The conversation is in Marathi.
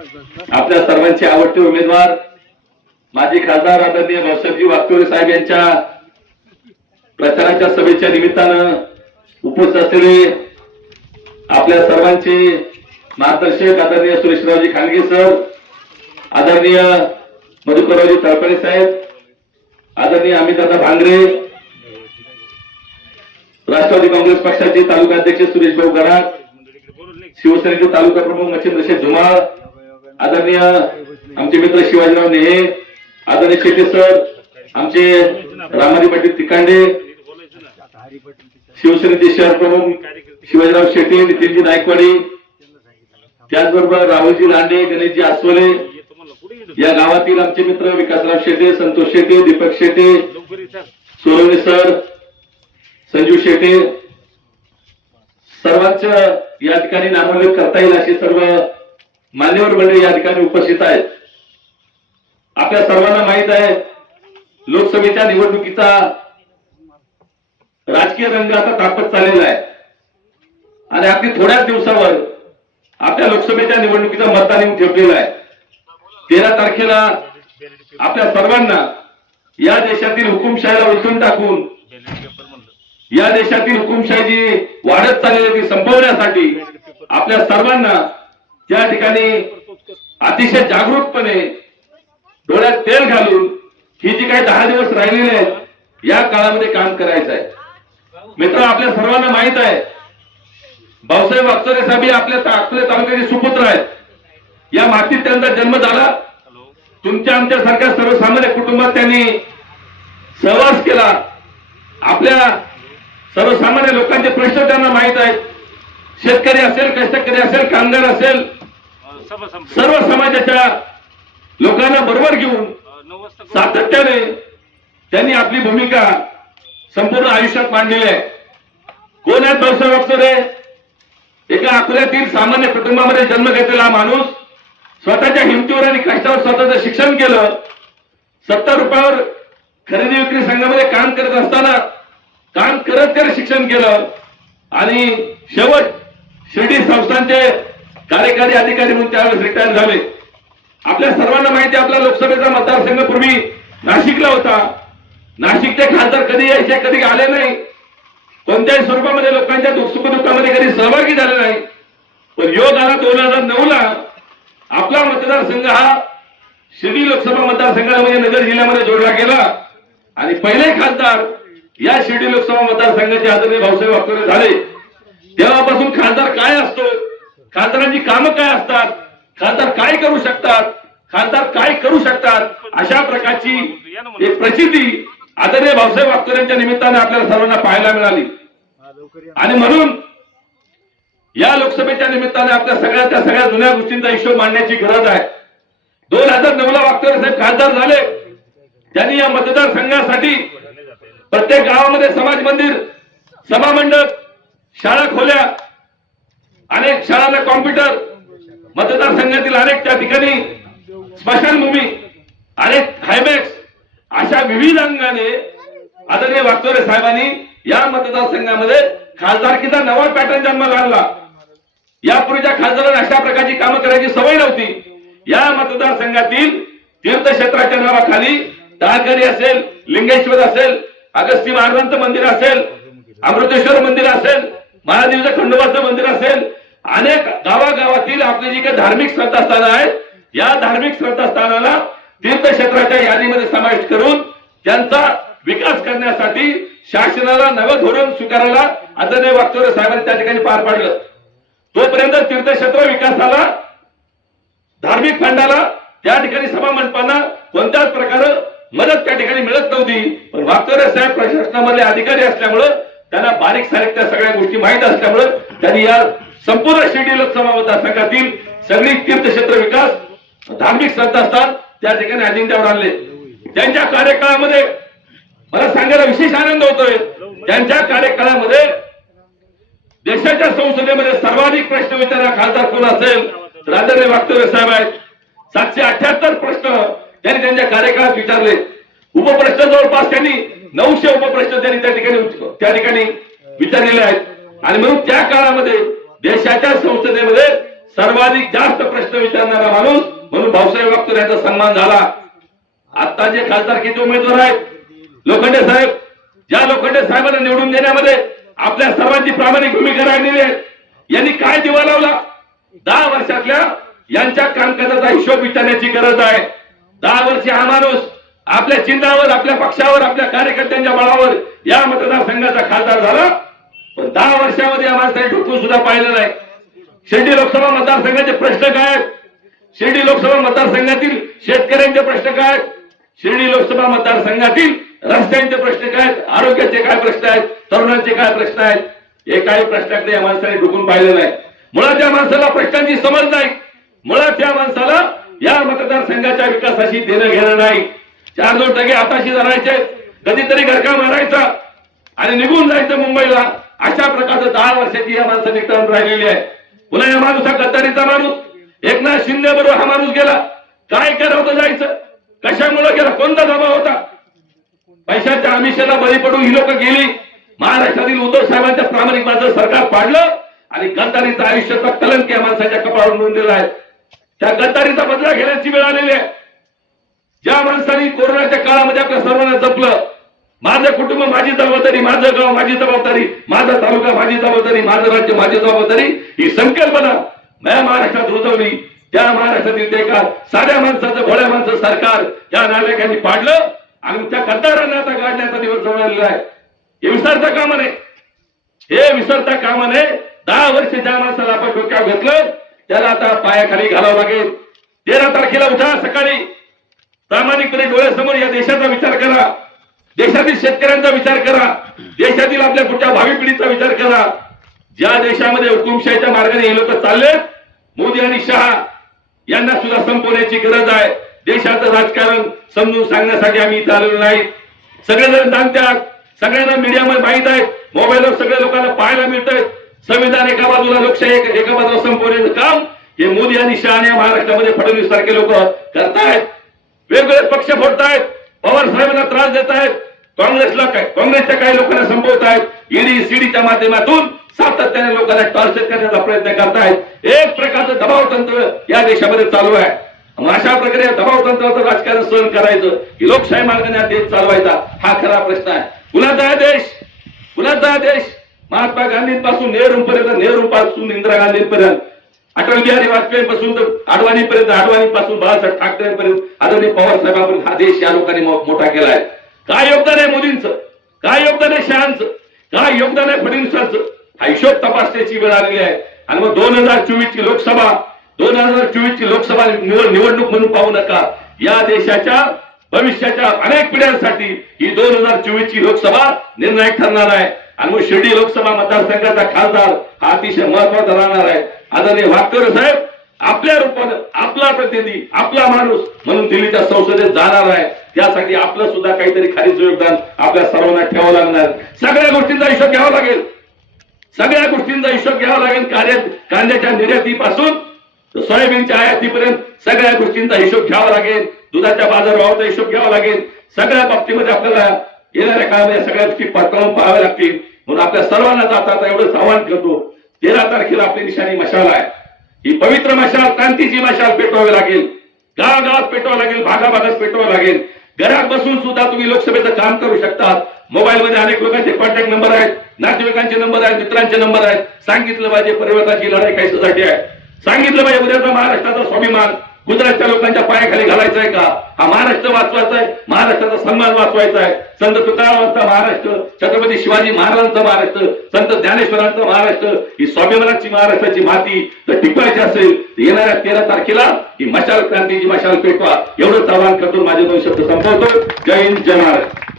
आपल्या सर्वांचे आवडते उमेदवार माजी खासदार आदरणीय भाऊसाहेबजी वागचोरे साहेब यांच्या प्रचाराच्या सभेच्या निमित्तानं उपस्थित असलेले आपल्या सर्वांचे मार्गदर्शक आदरणीय सुरेशरावजी खानगे सर आदरणीय मधुकररावजी तळपणे साहेब आदरणीय अमितदादा भांगरे राष्ट्रवादी काँग्रेस पक्षाचे तालुका अध्यक्ष सुरेश भाऊ गराड शिवसेनेचे तालुका प्रमुख मच्छिंद्रशेठ धुमाळ आदरणीय आमचे मित्र शिवाजीराव नेहे आदरणीय शेटे सर आमचे रामाजी पाटील तिकांडे शिवसेनेचे शहर प्रमुख शिवाजीराव शेट्टी नितीनजी नायकवाडी त्याचबरोबर राहुलजी लांडे गणेशजी आसवले या गावातील आमचे मित्र विकासराव शेटे संतोष शेटे दीपक शेटे सोनवणे सर संजू शेटे सर्वांच्या या ठिकाणी नामोल्लेख करता येईल अशी सर्व मान्यवर मंडळी या ठिकाणी उपस्थित आहेत. आपल्या सर्वांना माहीत आहे लोकसभेच्या निवडणुकीचा राजकीय रंग आता तापत चाललेला आहे. आणि अगदी थोड्याच दिवसावर आपल्या लोकसभेच्या निवडणुकीचा मतदान येऊन ठेवलेला आहे. तेरा तारखेला आपल्या सर्वांना या देशातील हुकुमशाहीला उलटून टाकून या देशातील हुकुमशाही जी वाढत चाललेली ती संपवण्यासाठी आपल्या सर्वांना त्या ठिकाणी अतिशय जागरूकपणे डोळ्यात तेल घालून ही जी काही दहा दिवस राहिलेली आहेत या काळामध्ये काम करायचं आहे. मित्र आपल्या सर्वांना माहीत आहे भाऊसाहेब अक्षरे साहेब आपल्या ता- तालुक्याचे सुपुत्र आहेत. या मातीत त्यांचा जन्म झाला. तुमच्या आमच्यासारख्या सर्वसामान्य कुटुंबात त्यांनी सहवास केला. आपल्या सर्वसामान्य लोकांचे प्रश्न त्यांना माहीत आहेत. शेतकरी असेल कष्टकरी असेल कामगार असेल सर्व समाजाच्या लोकांना बरोबर घेऊन सातत्याने त्यांनी आपली भूमिका संपूर्ण आयुष्यात मांडलेली आहे. कोण आहेत भाऊसाहेब अक्षरे एका अकोल्यातील सामान्य कुटुंबामध्ये जन्म घेतलेला हा माणूस स्वतःच्या हिमतीवर आणि कष्टावर स्वतःचं शिक्षण केलं. सत्तर रुपयावर खरेदी विक्री संघामध्ये काम करत असताना काम करत करत शिक्षण केलं. आणि शेवट शिर्डी संस्थांचे कार्यकारी अधिकारी म्हणून त्यावेळेस रिटायर झाले. आपल्या सर्वांना माहिती आपला लोकसभेचा मतदारसंघ पूर्वी नाशिकला होता. नाशिकचे खासदार कधी यायचे कधी आले नाही. कोणत्याही स्वरूपामध्ये लोकांच्या दुःखसुखदुःखामध्ये कधी सहभागी झाले नाही. पण योग आला दोन हजार नऊ ला आपला मतदारसंघ हा शिर्डी लोकसभा मतदारसंघामध्ये नगर जिल्ह्यामध्ये जोडला गेला. आणि पहिले खासदार या शिर्डी लोकसभा मतदारसंघाचे आदरणीय भाऊसाहेब वाकरे झाले. तेव्हापासून खासदार काय असतो? खासदारांची कामं काय असतात? खासदार काय करू शकतात? खासदार काय करू शकतात? अशा प्रकारची एक प्रसिद्धी आदरणीय भाऊसाहेब वाकरे यांच्या निमित्ताने आपल्याला सर्वांना पाहायला मिळाली. आणि म्हणून या लोकसभेच्या निमित्ताने आपल्या सगळ्या त्या सगळ्या जुन्या गोष्टींचा हिशोब मांडण्याची गरज आहे. दोन हजार नऊला ला साहेब खासदार झाले. त्यांनी या मतदारसंघासाठी प्रत्येक गावामध्ये समाज मंदिर सभा मंडप शाळा खोल्या अनेक शाळांना कॉम्प्युटर मतदारसंघातील अनेक त्या ठिकाणी स्मशानभूमी अनेक हायमॅक्स अशा विविध अंगाने आदरणीय वागचोरे साहेबांनी या मतदारसंघामध्ये खासदारकीचा नवा पॅटर्न जन्माला आणला यापूर्वीच्या खासदारांना अशा प्रकारची कामं करायची सवय नव्हती. या मतदारसंघातील तीर्थक्षेत्राच्या नावाखाली दहाकरी असेल लिंगेश्वर असेल अगस्ती महाराजांचं मंदिर असेल अमृतेश्वर मंदिर असेल महादेवीचं खंडोबाचं मंदिर असेल अनेक गावागावातील आपली जी काही धार्मिक श्रद्धास्थानं आहेत या धार्मिक श्रद्धास्थानाला तीर्थक्षेत्राच्या यादीमध्ये समाविष्ट करून त्यांचा विकास करण्यासाठी शासनाला नवं धोरण स्वीकारायला आदरणीय वागचोरे साहेबांनी त्या ठिकाणी पार पाडलं. तोपर्यंत तीर्थक्षेत्र विकासाला धार्मिक फंडाला त्या ठिकाणी सभा मंडपांना कोणत्याच प्रकारे मदत त्या ठिकाणी मिळत नव्हती. पण वागचोरे साहेब प्रशासनामधले अधिकारी असल्यामुळं त्यांना बारीक सारीक त्या सगळ्या गोष्टी माहीत असल्यामुळं त्यांनी या संपूर्ण शिर्डी लोकसभा मतदारसंघातील सगळी तीर्थक्षेत्र विकास धार्मिक श्रद्धास्थान त्या ठिकाणी अजिंक्यावर आणले. त्यांच्या कार्यकाळामध्ये मला सांगायला विशेष आनंद होतोय. त्यांच्या कार्यकाळामध्ये देशाच्या संसदेमध्ये सर्वाधिक प्रश्न विचारा खासदार कोण असेल राजने आदरणीय वागतोरे साहेब आहेत. सातशे अठ्याहत्तर प्रश्न त्यांनी त्यांच्या कार्यकाळात विचारले. उपप्रश्न जवळपास त्यांनी नऊशे उपप्रश्न त्यांनी त्या ठिकाणी त्या ठिकाणी विचारलेले आहेत. आणि म्हणून त्या काळामध्ये देशाच्या संसदेमध्ये सर्वाधिक जास्त प्रश्न विचारणारा माणूस म्हणून भाऊसाहेब वागतो यांचा सन्मान झाला. आता जे खासदार किती उमेदवार आहेत? लोखंडे साहेब ज्या लोखंडे साहेबांना निवडून देण्यामध्ये आपल्या सर्वांची प्रामाणिक भूमिका राहिलेली आहे. यांनी काय दिवा लावला? दहा वर्षातल्या यांच्या कामकाजाचा हिशोब विचारण्याची गरज आहे. दहा वर्ष हा माणूस आपल्या चिन्हावर आपल्या पक्षावर आपल्या कार्यकर्त्यांच्या बळावर या मतदारसंघाचा खासदार झाला. पण दहा वर्षामध्ये या माणसाने डोकून सुद्धा पाहिलं नाही. शिर्डी लोकसभा मतदारसंघाचे प्रश्न काय? शिर्डी लोकसभा मतदारसंघातील शेतकऱ्यांचे प्रश्न काय? शिर्डी लोकसभा मतदारसंघातील रस्त्यांचे प्रश्न काय? आरोग्याचे काय प्रश्न आहेत? तरुणांचे काय प्रश्न आहेत? हे काही प्रश्नाकडे या माणसाने डुकून पाहिलं नाही. मुळात या माणसाला प्रश्नांची समज नाही. मुळात या माणसाला या मतदारसंघाच्या विकासाशी देणं घेणं नाही. चार दोन टक्के हाताशी धरायचे. कधीतरी घरका मारायचा आणि निघून जायचं मुंबईला. अशा प्रकारचं दहा वर्षाची या माणसाची टर्म राहिलेली आहे. पुन्हा या माणूस हा गद्दारीचा माणूस. एकनाथ शिंदे बरोबर हा माणूस गेला. काय करावं होतं जायचं? कशामुळे गेला? कोणता दबाव होता? पैशाच्या आमिषाला बळी पडून ही लोक गेली. महाराष्ट्रातील उद्धव साहेबांच्या प्रामाणिक माझं सरकार पाडलं आणि गद्दारीचं आयुष्याचा कलंक या माणसाच्या कपाळावर नोंदलेला आहे. त्या गद्दारीचा बदला घेण्याची वेळ आलेली आहे. ज्या माणसाने कोरोनाच्या काळामध्ये आपल्या सर्वांना जपलं माझं कुटुंब माझी जबाबदारी माझं गाव माझी जबाबदारी माझा तालुका माझी जबाबदारी माझं राज्य माझी जबाबदारी ही संकल्पना या महाराष्ट्रात रुजवली. त्या महाराष्ट्रातील ते एका साध्या माणसाचं भोळ्या माणसं सरकार या नागरिकांनी पाडलं आणि त्या गद्दारांना आता काढण्याचा दिवस जवळलेला आहे. हे विसरता कामा नये. हे विसरता कामा नये. दहा वर्ष ज्या माणसाला आपण डोक्यावर घेतलं त्याला आता पायाखाली घालावं लागेल. तेरा तारखेला उठा सकाळी प्रामाणिकपणे डोळ्यासमोर या देशाचा विचार करा. देशातील शेतकऱ्यांचा विचार करा. देशातील आपल्या पुढच्या भावी पिढीचा विचार करा. ज्या देशामध्ये हुकुमशाहीच्या मार्गाने हे लोक चालले मोदी आणि शहा यांना सुद्धा संपवण्याची गरज आहे. देशाचं राजकारण समजून सांगण्यासाठी आम्ही इथं आलेलो नाही सगळेजण जाणतात सगळ्यांना मीडियामध्ये माहीत आहे. मोबाईलवर सगळ्या लोकांना पाहायला मिळतंय. संविधान एका बाजूला लोकशाही एका बाजूला संपवण्याचं काम हे मोदी आणि शहा महाराष्ट्रामध्ये फडणवीस सारखे लोक करतायत. वेगवेगळे पक्ष फोडतायत. पवार साहेबांना त्रास देत आहेत. काँग्रेसला काय काँग्रेसच्या काही लोकांना संपवत आहेत. ईडी सीडीच्या माध्यमातून सातत्याने लोकांना टॉर्चर करण्याचा प्रयत्न करतायत. एक प्रकारचं दबाव तंत्र या देशामध्ये चालू आहे. अशा प्रकारे दबाव तंत्राचं राजकारण सहन करायचं की लोकशाही मार्गाने देश चालवायचा हा खरा प्रश्न आहे. कुणाचा आहे देश. कुणाचा आहे देश. महात्मा गांधींपासून नेहरूंपर्यंत नेहरूंपासून इंदिरा गांधींपर्यंत. अटल बिहारी वाजपेयी पासून तर अडवाणी पर्यंत अडवाणी पासून बाळासाहेब ठाकरे पर्यंत आदरणीय पवार साहेबांपर्यंत हा देश या लोकांनी मोठा केला आहे काय योगदान आहे मोदींचं? काय योगदान आहे शहांचं? काय योगदान आहे फडणवीसांचं? हा हिशोब तपासण्याची वेळ आलेली आहे. आणि मग दोन हजार चोवीस ची लोकसभा दोन हजार चोवीस ची लोकसभा निवडणूक म्हणून पाहू नका. या देशाच्या भविष्याच्या अनेक पिढ्यांसाठी ही दोन हजार चोवीस ची लोकसभा निर्णायक ठरणार आहे. आणि मग शिर्डी लोकसभा मतदारसंघाचा खासदार हा अतिशय महत्त्वाचा राहणार आहे. आदरणीय वागकर साहेब आपल्या रूपानं आपला प्रतिनिधी आपला माणूस म्हणून दिल्लीच्या संसदेत जाणार आहे. त्यासाठी आपलं सुद्धा काहीतरी खालीच योगदान आपल्या सर्वांना ठेवावं लागणार. सगळ्या गोष्टींचा हिशोब घ्यावा लागेल. सगळ्या गोष्टींचा हिशोब घ्यावा लागेल कार्य कांद्याच्या निर्यातीपासून. सोयाबीनच्या आयातीपर्यंत सगळ्या गोष्टींचा हिशोब घ्यावा लागेल. दुधाच्या बाजारभावाचा हिशोब घ्यावा लागेल. सगळ्या बाबतीमध्ये आपल्याला येणाऱ्या काळामध्ये सगळ्या गोष्टी पडताळून पाहाव्या लागतील. म्हणून आपल्या सर्वांना जाता आता एवढंच आवाहन करतो तेरा तारखेला आपली निशाणी मशाल आहे. ही पवित्र मशाल क्रांतीची मशाल पेटवावी लागेल. गावागावात पेटवावं लागेल भागाभागात पेटवावं लागेल. घरात बसून सुद्धा तुम्ही लोकसभेचं काम करू शकता मोबाईल मध्ये अनेक लोकांचे कॉन्टॅक्ट नंबर आहेत नातेवाईकांचे नंबर आहेत मित्रांचे नंबर आहेत. सांगितलं पाहिजे परिवर्तनाची लढाई कशासाठी आहे. सांगितलं पाहिजे उद्याचा महाराष्ट्राचा स्वाभिमान. गुजरातच्या लोकांच्या पायाखाली घालायचा आहे का? हा महाराष्ट्र वाचवायचा आहे महाराष्ट्राचा सन्मान वाचवायचा आहे संत तुकारामांचा महाराष्ट्र छत्रपती शिवाजी महाराजांचा महाराष्ट्र संत ज्ञानेश्वरांचा महाराष्ट्र ही स्वाभिमानाची महाराष्ट्राची माती तर टिकवायची असेल तर येणाऱ्या तेरा तारखेला ही मशाल क्रांतीची मशाल पेटवा. एवढंच आवाहन करतो माझे दोन शब्द संपवतो जय हिंद जय महाराष्ट्र.